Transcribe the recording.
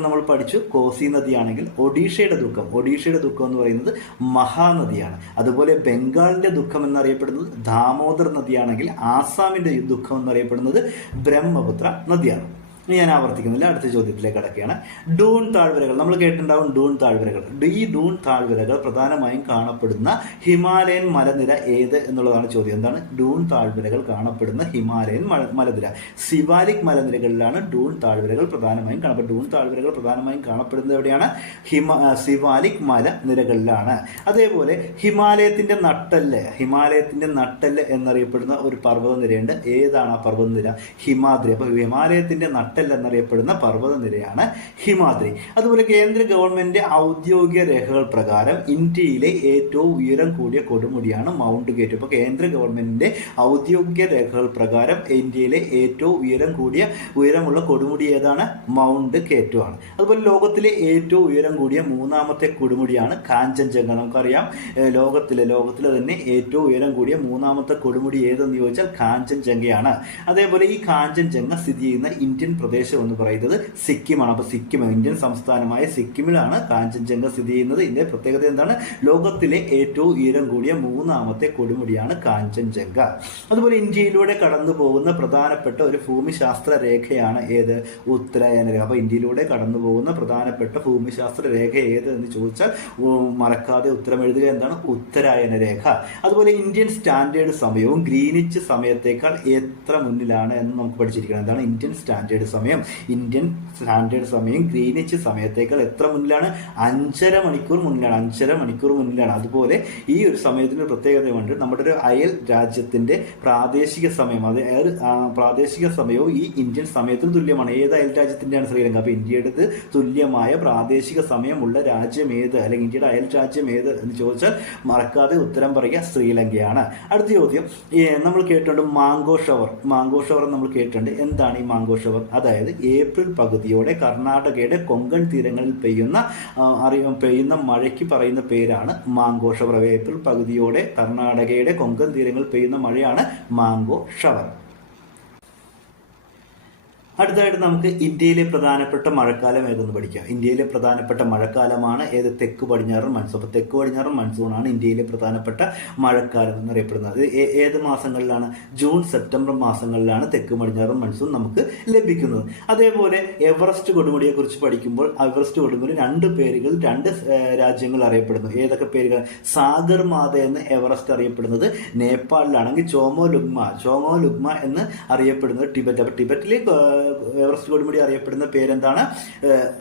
നമ്മൾ പഠിച്ചു കോസി നദിയാണെങ്കിൽ ഒഡീഷയുടെ ദുഃഖം എന്ന് പറയുന്നത് മഹാനദിയാണ്. അതുപോലെ ബംഗാളിന്റെ ദുഃഖം എന്നറിയപ്പെടുന്നത് ദാമോദർ നദിയാണെങ്കിൽ ആസാമിന്റെ ദുഃഖം എന്നറിയപ്പെടുന്നത് ബ്രഹ്മപുത്ര നദിയാണ്. ഞാൻ ആവർത്തിക്കുന്നില്ല, അടുത്ത ചോദ്യത്തിലേക്ക് കടക്കുകയാണ്. ഡൂൺ താഴ്വരകൾ നമ്മൾ കേട്ടിട്ടുണ്ടാവും. ഈ ഡൂൺ താഴ്വരകൾ പ്രധാനമായും കാണപ്പെടുന്ന ഹിമാലയൻ മലനിര ഏത് എന്നുള്ളതാണ് ചോദ്യം. എന്താണ് ഡൂൺ താഴ്വരകൾ കാണപ്പെടുന്ന ഹിമാലയൻ മലനിര? സിവാലിക് മലനിരകളിലാണ് ഡൂൺ താഴ്വരകൾ പ്രധാനമായും കാണപ്പെടുന്നത്. ഡൂൺ താഴ്വരകൾ പ്രധാനമായും കാണപ്പെടുന്നത് എവിടെയാണ്? സിവാലിക് മലനിരകളിലാണ്. അതേപോലെ ഹിമാലയത്തിന്റെ നട്ടെല്ല് എന്നറിയപ്പെടുന്ന ഒരു പർവ്വതനിരയുണ്ട്. ഏതാണ് ആ പർവ്വതനിര? ഹിമാദ്രി. അപ്പൊ ഹിമാലയത്തിന്റെ നട്ടെല്ല് എന്നറിയപ്പെടുന്ന പർവ്വതനിരയാണ് ഹിമാദ്രി. അതുപോലെ കേന്ദ്ര ഗവൺമെന്റ് ഔദ്യോഗിക രേഖകൾ പ്രകാരം ഇന്ത്യയിലെ ഏറ്റവും ഉയരം കൂടിയ കൊടുമുടിയാണ് മൗണ്ട് കേറ്റു. അപ്പൊ കേന്ദ്ര ഗവൺമെന്റിന്റെ ഔദ്യോഗിക രേഖകൾ പ്രകാരം ഇന്ത്യയിലെ ഏറ്റവും ഉയരമുള്ള കൊടുമുടി ഏതാണ്? മൗണ്ട് കേറ്റു ആണ്. അതുപോലെ ലോകത്തിലെ ഏറ്റവും ഉയരം കൂടിയ മൂന്നാമത്തെ കൊടുമുടിയാണ് കാഞ്ചൻജംഗ. നമുക്കറിയാം ലോകത്തിലെ തന്നെ ഏറ്റവും ഉയരം കൂടിയ മൂന്നാമത്തെ കൊടുമുടി ഏതെന്ന് ചോദിച്ചാൽ കാഞ്ചൻജംഗയാണ്. അതേപോലെ ഈ കാഞ്ചൻജംഗ സ്ഥിതി ചെയ്യുന്ന ഇന്ത്യൻ പ്രദേശം എന്ന് പറയുന്നത് സിക്കിമാണ്. അപ്പൊ ഇന്ത്യൻ സംസ്ഥാനമായ സിക്കിമിലാണ് കാഞ്ചൻജംഗ സ്ഥിതി ചെയ്യുന്നത്. ഇതിന്റെ പ്രത്യേകത എന്താണ്? ലോകത്തിലെ ഏറ്റവും ഉയരം കൂടിയ മൂന്നാമത്തെ കൊടുമുടിയാണ് കാഞ്ചൻജംഗ. അതുപോലെ ഇന്ത്യയിലൂടെ കടന്നു പോകുന്ന പ്രധാനപ്പെട്ട ഒരു ഭൂമിശാസ്ത്ര രേഖയാണ് ഏത്? ഉത്തരായന രേഖ. അപ്പൊ ഇന്ത്യയിലൂടെ കടന്നു പോകുന്ന പ്രധാനപ്പെട്ട ഭൂമിശാസ്ത്ര രേഖ ഏത് എന്ന് ചോദിച്ചാൽ മറക്കാതെ ഉത്തരം എഴുതുക. എന്താണ്? ഉത്തരായന രേഖ. അതുപോലെ ഇന്ത്യൻ സ്റ്റാൻഡേർഡ് സമയവും ഗ്രീനിച്ച് സമയത്തേക്കാൾ എത്ര മുന്നിലാണ് എന്ന് നമുക്ക് പഠിച്ചിരിക്കണം. എന്താണ് ഇന്ത്യൻ സ്റ്റാൻഡേർഡ് സമയം ഗ്രീനിച്ച് സമയത്തേക്കാൾ എത്ര മുന്നിലാണ്? 5.5 മണിക്കൂർ മുന്നിലാണ്. അതുപോലെ ഈ ഒരു സമയത്തിന് പ്രത്യേകതയുണ്ട്. നമ്മുടെ ഒരു അയൽ രാജ്യത്തിന്റെ പ്രാദേശിക സമയം, അതായത് പ്രാദേശിക സമയവും ഈ ഇന്ത്യൻ സമയത്തിന് തുല്യമാണ്. ഏത് അയൽ രാജ്യത്തിന്റെയാണ്? ശ്രീലങ്ക. അപ്പൊ ഇന്ത്യയുടെ തുല്യമായ പ്രാദേശിക സമയമുള്ള രാജ്യം ഏത്, അല്ലെങ്കിൽ ഇന്ത്യയുടെ അയൽ രാജ്യം ഏത് എന്ന് ചോദിച്ചാൽ മറക്കാതെ ഉത്തരം പറയുക ശ്രീലങ്കയാണ്. അടുത്ത ചോദ്യം നമ്മൾ കേട്ടിട്ടുണ്ട് മാംഗോ ഷവർ നമ്മൾ കേട്ടിട്ടുണ്ട്. എന്താണ് ഈ മാംഗോ ഷവർ? അതായത് ഏപ്രിൽ പകുതിയോടെ കർണാടകയുടെ കൊങ്കൺ തീരങ്ങളിൽ പെയ്യുന്ന മഴയ്ക്ക് പറയുന്ന പേരാണ് മാംഗോ ഷവർ. ഏപ്രിൽ പകുതിയോടെ കർണാടകയുടെ കൊങ്കൺ തീരങ്ങളിൽ പെയ്യുന്ന മഴയാണ് മാംഗോ ഷവർ. അടുത്തതായിട്ട് നമുക്ക് ഇന്ത്യയിലെ പ്രധാനപ്പെട്ട മഴക്കാലം ഏതെന്ന് പഠിക്കാം. ഇന്ത്യയിലെ പ്രധാനപ്പെട്ട മഴക്കാലമാണ് ഏത്? തെക്ക് പടിഞ്ഞാറൻ മൺസൂൺ. അപ്പോൾ തെക്ക് പടിഞ്ഞാറൻ മൺസൂണാണ് ഇന്ത്യയിലെ പ്രധാനപ്പെട്ട മഴക്കാലം എന്നറിയപ്പെടുന്നത്. ഏത് മാസങ്ങളിലാണ്? ജൂൺ സെപ്റ്റംബർ മാസങ്ങളിലാണ് തെക്ക് പടിഞ്ഞാറൻ മൺസൂൺ നമുക്ക് ലഭിക്കുന്നത്. അതേപോലെ എവറസ്റ്റ് കൊടുമുടിയെ കുറിച്ച് പഠിക്കുമ്പോൾ എവറസ്റ്റ് കൊടുമുടി രണ്ട് രാജ്യങ്ങൾ അറിയപ്പെടുന്നു. ഏതൊക്കെ പേരുകൾ? സാഗർ മാത എന്ന് എവറസ്റ്റ് അറിയപ്പെടുന്നത് നേപ്പാളിലാണെങ്കിൽ ചോമോ ലുഗ്മ എന്ന് അറിയപ്പെടുന്നത് ടിബറ്റ്. അപ്പോൾ ടിബറ്റിലെ എവറസ്റ്റ് കൊടുമുടി അറിയപ്പെടുന്ന പേരെന്താണ്?